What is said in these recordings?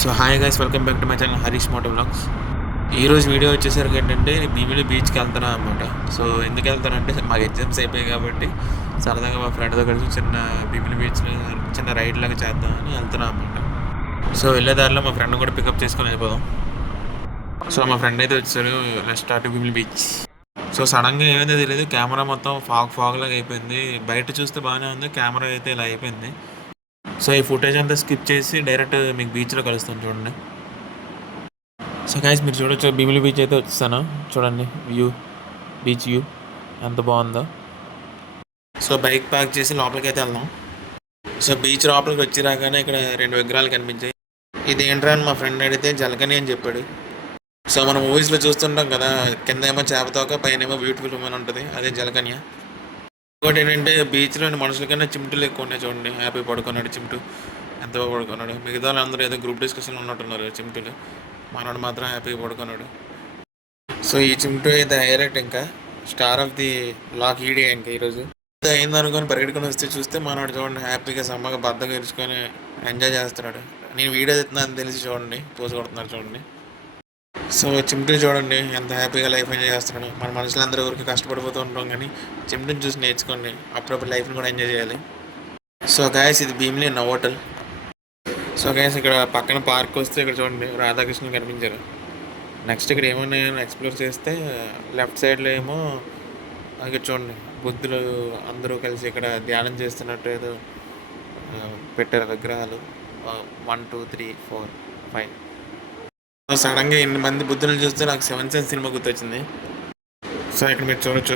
So hi guys, welcome back to my channel Harish Moto Vlogs. ఈరోజు video వచ్చేసరికి ఏంటంటే భీమిలి బీచ్కి వెళ్తాను అనమాట. సో ఎందుకు వెళ్తానంటే మాకు ఎగ్జామ్స్ అయిపోయాయి కాబట్టి సరదాగా మా ఫ్రెండ్తో కలిసి చిన్న భీమిలి బీచ్లో చిన్న రైడ్ లాగా చేద్దామని వెళ్తున్నాం అనమాట. సో వెళ్ళే దారిలో మా ఫ్రెండ్ కూడా పికప్ చేసుకొని వెళ్ళిపోదాం. సో మా ఫ్రెండ్ అయితే వచ్చారు, స్టార్ట్ భీమిలి బీచ్. సో సడన్గా ఏమైందో తెలియదు, కెమెరా మొత్తం ఫాగ్ లాగా అయిపోయింది. బయట చూస్తే బాగానే ఉంది, కెమెరా అయితే ఇలా అయిపోయింది. సో ఈ ఫుటేజ్ అంతా స్కిప్ చేసి డైరెక్ట్ మీకు బీచ్లో కలుస్తాను చూడండి. సో గైస్ మీరు చూడొచ్చు, భీమిలి బీచ్ అయితే వచ్చేసాను. చూడండి బీచ్ వ్యూ ఎంత బాగుందో. సో బైక్ పార్క్ చేసి లోపలికి అయితే వెళ్దాం. సో బీచ్ లోపలికి వచ్చి రాగానే ఇక్కడ 2 విగ్రహాలు కనిపించాయి. ఇది ఏంట్రా అని మా ఫ్రెండ్ అడిగితే జలకని అని చెప్పాడు. సో మనం మూవీస్లో చూస్తుంటాం కదా, కింద ఏమో చేపతోక, పైన ఏమో బ్యూటిఫుల్ ఉమెన్ ఉంటుంది, అదే జలకన్య. ఇంకోటి ఏంటంటే బీచ్లోని మనుషుల కన్నా చిమ్టులు ఎక్కువ ఉన్నాయి. చూడండి, హ్యాపీ పడుకున్నాడు చింటూ, ఎంత బాగా పడుకున్నాడు. మిగతా అందరూ ఏదో గ్రూప్ డిస్కషన్ ఉన్నట్టున్నారు చింటులు, మనోడు మాత్రం హ్యాపీగా పడుకున్నాడు. సో ఈ చింటూ అయితే హైలైట్, ఇంకా స్టార్ ఆఫ్ ది లాక్ ఈడే ఇంకా ఈరోజు అయిందనుకొని పరిగెడుకొని వస్తే చూస్తే మనోడు చూడండి హ్యాపీగా సమ్మగా బద్దగా ఇరుచుకొని ఎంజాయ్ చేస్తున్నాడు. నేను వీడియో తెస్తున్నాను తెలిసి చూడండి, పోజు కొడుతున్నారు చూడండి. సో చిమ్టూ చూడండి ఎంత హ్యాపీగా లైఫ్ ఎంజాయ్ చేస్తున్నాడు. మన మనుషులందరూ ఊరికి కష్టపడిపోతూ ఉంటాం, కానీ చిమ్టూని చూసి నేర్చుకోండి, అప్పుడప్పుడు లైఫ్ని కూడా ఎంజాయ్ చేయాలి. సో గాయస్ ఇది భీమిలి నోవోటల్. సో గాయస్ ఇక్కడ పక్కన పార్క్ వస్తే ఇక్కడ చూడండి రాధాకృష్ణ కనిపించారు. నెక్స్ట్ ఇక్కడ ఏమన్నా ఎక్స్ప్లోర్ చేస్తే లెఫ్ట్ సైడ్లో ఏమో ఇక్కడ చూడండి బుద్ధులు అందరూ కలిసి ఇక్కడ ధ్యానం చేస్తున్నట్టు ఏదో పెట్టారు విగ్రహాలు. 1 2 3 4 5. సడన్గా ఇన్ని మంది బుద్ధులను చూస్తే నాకు 7th సెన్స్ సినిమా గుర్తొచ్చింది. సో ఇక్కడ మీరు చూడొచ్చు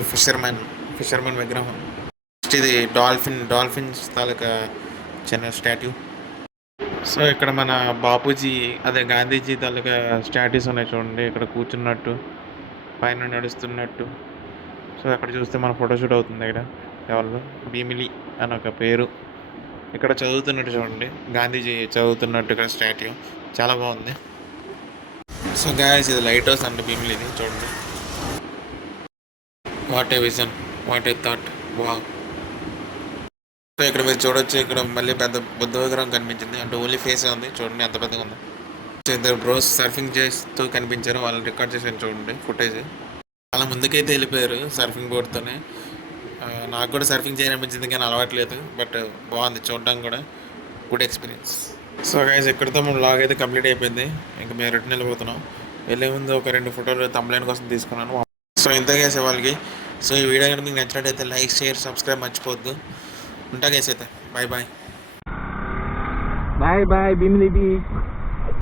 ఫిషర్మెన్ విగ్రహం. నెక్స్ట్ ఇది డాల్ఫిన్స్ తాలూకా చిన్న స్టాట్యూ. సో ఇక్కడ మన బాపూజీ అదే గాంధీజీ తాలూకా స్టాట్యూస్ ఉన్నాయి చూడండి, ఇక్కడ కూర్చున్నట్టు, పైన నడుస్తున్నట్టు. సో అక్కడ చూస్తే మన ఫోటోషూట్ అవుతుంది. ఇక్కడ ఎవరు భీమిలి అని ఒక పేరు, ఇక్కడ చదువుతున్నట్టు చూడండి, గాంధీజీ చదువుతున్నట్టు ఇక్కడ స్టాట్యూ చాలా బాగుంది. సో గాయస్ ఇది లైట్ హౌస్ అంటే భీమిలిది చూడండి. What a vision, what a thought, wow. So ఇక్కడ మీరు చూడొచ్చు, ఇక్కడ మళ్ళీ పెద్ద బుద్ధ విగ్రహం కనిపించింది, అంటే ఓన్లీ ఫేస్ ఉంది చూడండి ఎంత పెద్దగా ఉంది. సో ఇద్దరు బ్రోస్ సర్ఫింగ్ చేస్తూ కనిపించారు, వాళ్ళని రికార్డ్ చేసాను చూడండి ఫుటేజ్. చాలా ముందుకైతే వెళ్ళిపోయారు సర్ఫింగ్ బోర్డ్తోనే. నాకు కూడా సర్ఫింగ్ చేయాలనిపించింది కానీ అలవాట్లేదు, బట్ బాగుంది చూడడానికి కూడా, గుడ్ ఎక్స్పీరియన్స్. సో గైస్ ఇక్కడితో మన వ్లాగ్ అయితే కంప్లీట్ అయిపోయింది. ఇంకా మేము రిటర్న్ వెళ్ళిపోతున్నాం. వెళ్ళే ముందు ఒక 2 ఫోటోలు తమ్లైన్ కోసం తీసుకున్నాను. సో ఇంత గైస్ వాళ్ళకి. సో ఈ వీడియో కనుక మీకు నచ్చినట్టయితే లైక్, షేర్, సబ్స్క్రైబ్ మర్చిపోవద్దు. ఉంటా గైస్ అయితే, bye bye. Bye bye Bheemili beach.